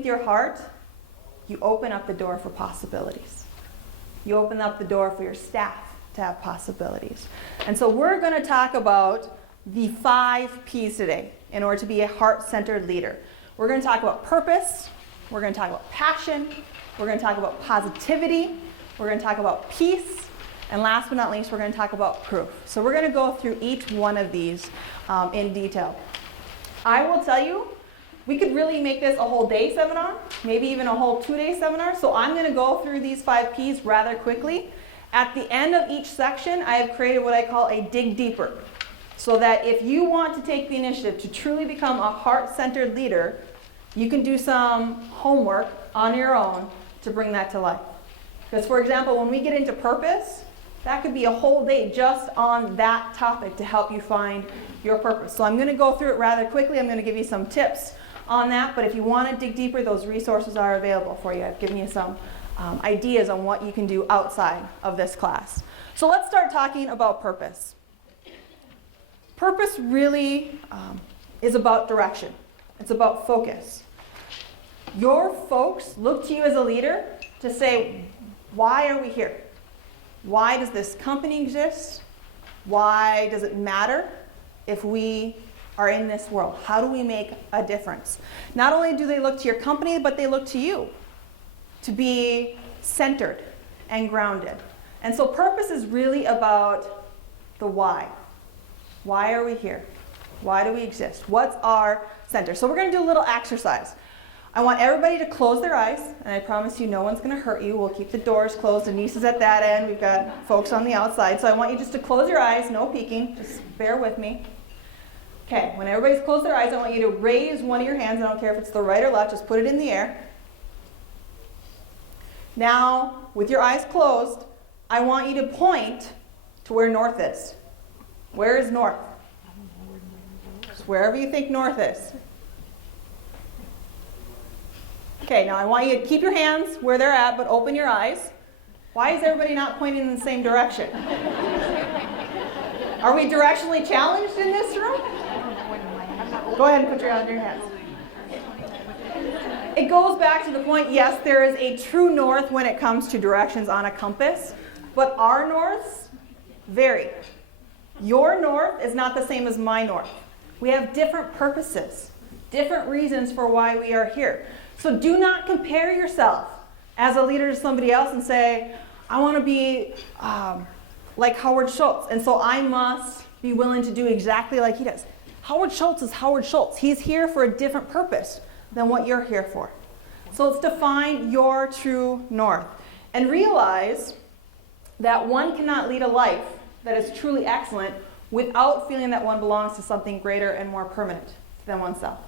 with your heart, you open up the door for possibilities. You open up the door for your staff to have possibilities. And so we're going to talk about the 5 P's today in order to be a heart-centered leader. We're going to talk about purpose. We're going to talk about passion. We're going to talk about positivity. We're going to talk about peace. And last but not least, we're going to talk about proof. So we're going to go through each one of these in detail. I will tell you, we could really make this a whole day seminar, maybe even a whole 2-day seminar. So I'm going to go through these 5 P's rather quickly. At the end of each section, I have created what I call a dig deeper. So that if you want to take the initiative to truly become a heart-centered leader, you can do some homework on your own to bring that to life. Because for example, when we get into purpose, that could be a whole day just on that topic to help you find your purpose. So I'm going to go through it rather quickly. I'm going to give you some tips on that. But if you want to dig deeper, those resources are available for you. I've given you some ideas on what you can do outside of this class. So let's start talking about purpose. Purpose really is about direction. It's about focus. Your folks look to you as a leader to say, why are we here? Why does this company exist? Why does it matter if we are in this world? How do we make a difference? Not only do they look to your company, but they look to you to be centered and grounded. And so purpose is really about the why. Why are we here? Why do we exist? What's our center? So we're going to do a little exercise. I want everybody to close their eyes, and I promise you no one's going to hurt you. We'll keep the doors closed. Denise is at that end. We've got folks on the outside. So I want you just to close your eyes, no peeking. Just bear with me. Okay, when everybody's closed their eyes, I want you to raise one of your hands. I don't care if it's the right or left. Just put it in the air. Now, with your eyes closed, I want you to point to where north is. Where is north? Just wherever you think north is. Okay, now I want you to keep your hands where they're at, but open your eyes. Why is everybody not pointing in the same direction? Are we directionally challenged in this room? Go ahead and put your hand in your hands. It goes back to the point, yes, there is a true north when it comes to directions on a compass, but our norths vary. Your north is not the same as my north. We have different purposes, different reasons for why we are here. So do not compare yourself as a leader to somebody else and say, I want to be like Howard Schultz, and so I must be willing to do exactly like he does. Howard Schultz is Howard Schultz. He's here for a different purpose than what you're here for. So let's define your true north and realize that one cannot lead a life that is truly excellent without feeling that one belongs to something greater and more permanent than oneself.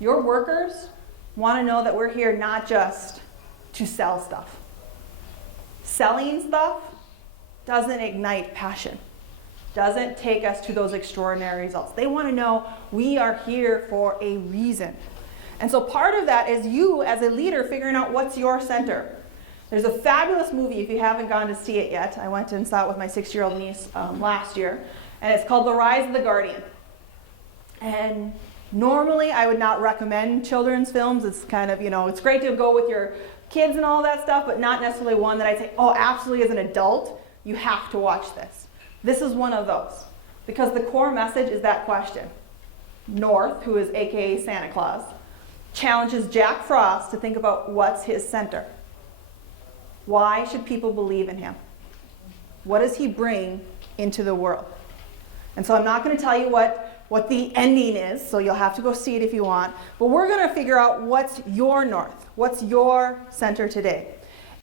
Your workers want to know that we're here not just to sell stuff. Selling stuff doesn't ignite passion, doesn't take us to those extraordinary results. They want to know we are here for a reason. And so part of that is you as a leader figuring out what's your center. There's a fabulous movie, if you haven't gone to see it yet. I went and saw it with my 6-year-old niece last year, and it's called The Rise of the Guardian. And normally, I would not recommend children's films. It's kind of, it's great to go with your kids and all that stuff, but not necessarily one that I'd say, oh, absolutely as an adult, you have to watch this. This is one of those, because the core message is that question. North, who is AKA Santa Claus, challenges Jack Frost to think about what's his center. Why should people believe in him? What does he bring into the world? And so I'm not going to tell you what the ending is, so you'll have to go see it if you want. But we're going to figure out what's your north, what's your center today.